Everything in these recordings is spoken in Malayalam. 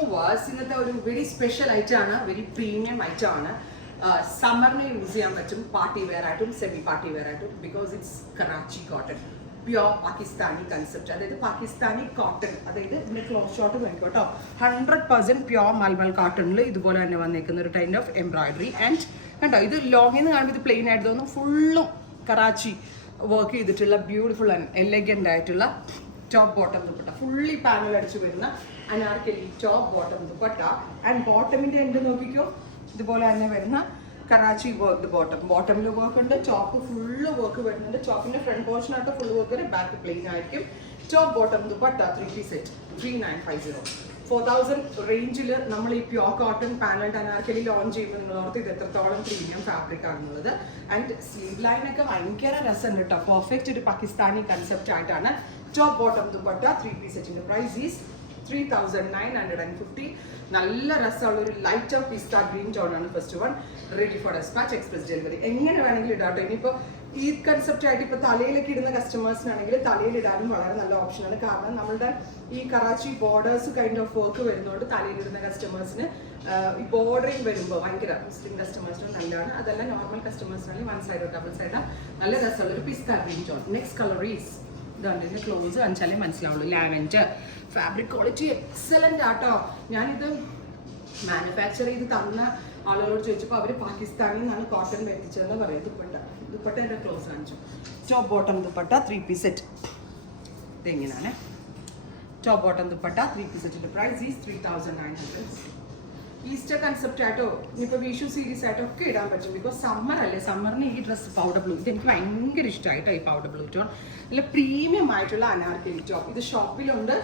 വ്യൂവേഴ്സ്, ഇന്നത്തെ ഒരു വെരി സ്പെഷ്യൽ ഐറ്റം ആണ്, വെരി പ്രീമിയം ഐറ്റം ആണ്. സമ്മറിന് യൂസ് ചെയ്യാൻ പറ്റും, പാർട്ടി വെയർ ആയിട്ടും സെമി പാർട്ടി വെയർ ആയിട്ടും. Because it's Karachi cotton, pure Pakistani concept. അതായത് പാകിസ്ഥാനി കോട്ടൺ, അതായത് ഇതിന്റെ ക്ലോസ് ഷോട്ട് നോക്കിക്കോ കേട്ടോ. 100% പ്യോർ മൽമൽ കോട്ടണിൽ ഇതുപോലെ തന്നെ വന്നേക്കുന്ന ഒരു കൈൻഡ് ഓഫ് എംബ്രോയിഡറി. ആൻഡ് കണ്ടോ, ഇത് ലോങ്ങിൽ നിന്ന് കാണുമ്പോൾ ഇത് പ്ലെയിൻ ആയിട്ട് തോന്നും, ഫുള്ളും കറാച്ചി വർക്ക് ചെയ്തിട്ടുള്ള ബ്യൂട്ടിഫുൾ ആൻഡ് എലഗൻ്റ് ആയിട്ടുള്ള top bottom dupatta. Fully panel അടിച്ചു വരുന്ന Anarkali top bottom dupatta. And ബോട്ടമിന്റെ എൻഡ് നോക്കിക്കോ, ഇതുപോലെ തന്നെ വരുന്ന കറാച്ചി വർക്ക് ബോട്ടമിൽ വർക്ക് ഉണ്ട്, ടോപ്പ് ഫുള്ള് വർക്ക് വരുന്നുണ്ട്. ടോപ്പിന്റെ ഫ്രണ്ട് പോർഷൻ ആയിട്ട് ഫുൾ വർക്ക് വരും, ബാക്ക് പ്ലെയിൻ ആയിരിക്കും. Top bottom dupatta 3-piece set 3950. 4000 റേഞ്ചിൽ നമ്മൾ ഈ pure cotton panelled Anarkali launch ചെയ്യുമ്പോൾ നിങ്ങൾ ഓർത്ത് ഇത് എത്രത്തോളം പ്രീമിയം ഫാബ്രിക് ആണെന്നുള്ളത്. ആൻഡ് സ്ലീവ് ലൈനൊക്കെ ഭയങ്കര രസമുണ്ട് കേട്ടോ. പെർഫെക്റ്റ് ഒരു പാകിസ്ഥാനി കൺസെപ്റ്റ് ആയിട്ടാണ്. ടോപ്പ് ബോട്ടം ദുപ്പട്ട 3-piece സെറ്റിന്റെ പ്രൈസ് ഈസ് 3950. നല്ല രസമുള്ള ഒരു light of pista green tone ആണ് first one. Ready for despatch, express delivery. എങ്ങനെ വേണമെങ്കിലും ഇടാട്ടോ. ഇനിയിപ്പോൾ ഈ കൺസെപ്റ്റ് ആയിട്ട് ഇപ്പോൾ തലയിലേക്ക് ഇടുന്ന കസ്റ്റമേഴ്സിനാണെങ്കിൽ തലയിൽ ഇടാനും വളരെ നല്ല ഓപ്ഷനാണ്. കാരണം നമ്മളുടെ ഈ Karachi borders kind of work വരുന്നതുകൊണ്ട് തലയിലിടുന്ന കസ്റ്റമേഴ്സിന് ഈ ബോർഡറിങ് വരുമ്പോൾ ഭയങ്കര മുസ്ലിം കസ്റ്റമേഴ്സിന് നല്ലതാണ്. അതല്ല നോർമൽ കസ്റ്റമേഴ്സിനാണെങ്കിൽ 1 സൈഡോ 2 സൈഡോ നല്ല രസമുള്ള ഒരു pista green tone. Next colour is ഇതാണ്. ഇതിന്റെ ക്ലോസ് കാണിച്ചാലേ മനസ്സിലാവുള്ളൂ. ലാവൻഡർ ഫാബ്രിക് ക്വാളിറ്റി എക്സലന്റ് ആട്ടോ. ഞാനിത് മാനുഫാക്ചർ ചെയ്ത് തന്ന ആളുകളോട് ചോദിച്ചപ്പോൾ അവർ പാകിസ്ഥാനിൽ നിന്നാണ് കോട്ടൺ വരുത്തിച്ചതെന്ന് പറയും. ദുപ്പട്ട എൻ്റെ ക്ലോസ് കാണിച്ചു. Top bottom dupatta 3-piece set. ഇതെങ്ങനെയാണ് ടോപ്പ് ബോട്ടം ദുപ്പട്ട 3-piece സെറ്റിന്റെ പ്രൈസ് ഈസ് 3900. ഈസ്റ്റർ കൺസെപ്റ്റ് ആയിട്ടോ ഇനിയിപ്പോൾ വിഷു സീരീസ് ആയിട്ടോ ഒക്കെ ഇടാൻ പറ്റും. ബിക്കോസ് സമ്മർ അല്ലേ, സമ്മറിന് ഈ ഡ്രസ്സ് പൗഡർ ബ്ലൂ, ഇത് എനിക്ക് ഭയങ്കര ഇഷ്ടമായിട്ടോ ഈ പൗഡർ ബ്ലൂ ടോൺ. നല്ല പ്രീമിയം ആയിട്ടുള്ള അനാർക്കലി ടോപ്പ്. ഇത് ഷോപ്പിലുണ്ട്,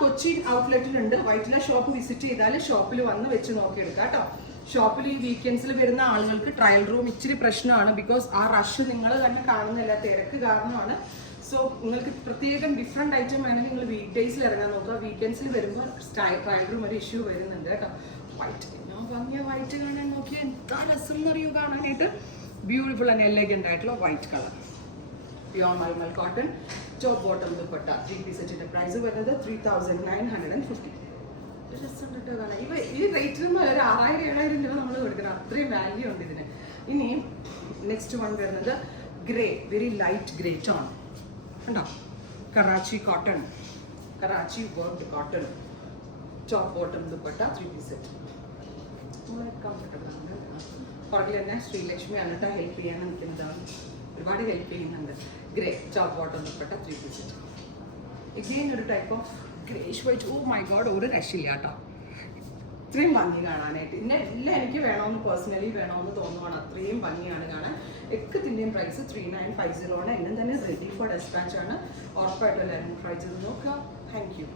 കൊച്ചിൻ ഔട്ട്ലെറ്റിലുണ്ട്. വൈറ്റില ഷോപ്പ് വിസിറ്റ് ചെയ്താൽ ഷോപ്പിൽ വന്ന് വെച്ച് നോക്കിയെടുക്കാം കേട്ടോ. ഷോപ്പിൽ ഈ വീക്കെൻഡ്സിൽ വരുന്ന ആളുകൾക്ക് ട്രയൽ റൂം ഇച്ചിരി പ്രശ്നമാണ്. ബിക്കോസ് ആ റഷ് നിങ്ങൾ തന്നെ കാണുന്നില്ല, തിരക്ക് കാരണമാണ്. സോ നിങ്ങൾക്ക് പ്രത്യേകം ഡിഫറെൻറ്റ് ഐറ്റം വേണമെങ്കിൽ നിങ്ങൾ വീക്ക് ഡേയ്സിൽ ഇറങ്ങാൻ നോക്കുക. വീക്കെൻഡ്സിൽ വരുമ്പോൾ ട്രയൽ റൂം ഒരു ഇഷ്യൂ വരുന്നുണ്ട് കേട്ടോ. വൈറ്റ്, ഞാൻ ഭംഗിയ വൈറ്റ് കാണാൻ നോക്കിയാൽ എന്താ രസം എന്നറിയൂ കാണാനായിട്ട്. ബ്യൂട്ടിഫുൾ ആൻഡ് എലഗൻ്റ് ആയിട്ടുള്ള white colour, pure malmal cotton. Top bottom dupatta 3-piece സെറ്റിന്റെ പ്രൈസ് വരുന്നത് 3950. രസമുണ്ട് കേട്ടോ കാണാൻ. ഈ റേറ്റിലൊന്നും ഒരു 6000-7000 രൂപ നമ്മൾ കൊടുക്കണം, അത്രയും വാല്യൂ ഉണ്ട് ഇതിന്. ഇനി നെക്സ്റ്റ് വൺ വരുന്നത് grey, very light grey tone ഉണ്ടോ. Karachi cotton, Karachi worked cotton. Top bottom dupatta 3-piece set. Comfortable ആണ്. പുറകിൽ തന്നെ ശ്രീലക്ഷ്മി എന്നിട്ട് ഹെൽപ്പ് ചെയ്യാൻ നിൽക്കുന്നതാണ്, ഒരുപാട് ഹെൽപ്പ് ചെയ്യുന്നുണ്ട്. Grey top bottom dupatta 3-piece set. Again ഒരു type of greyish white. Oh my god, ഒരു രക്ഷയില്ല കേട്ടോ. ഇത്രയും ഭംഗി കാണാനായിട്ട് ഇതിനെല്ലാം എനിക്ക് വേണമെന്ന് പേഴ്സണലി വേണമെന്ന് തോന്നുവാണ്. അത്രയും ഭംഗിയാണ് കാണാൻ. ഒക്കത്തിൻ്റെയും പ്രൈസ് 3950 ആണ്. എന്നും തന്നെ റെഡി ഫോർ ഡെസ്പാച്ച് ആണ്. ഉറപ്പായിട്ടും എല്ലാവരും ട്രൈ ചെയ്ത് നോക്കുക. Thank you.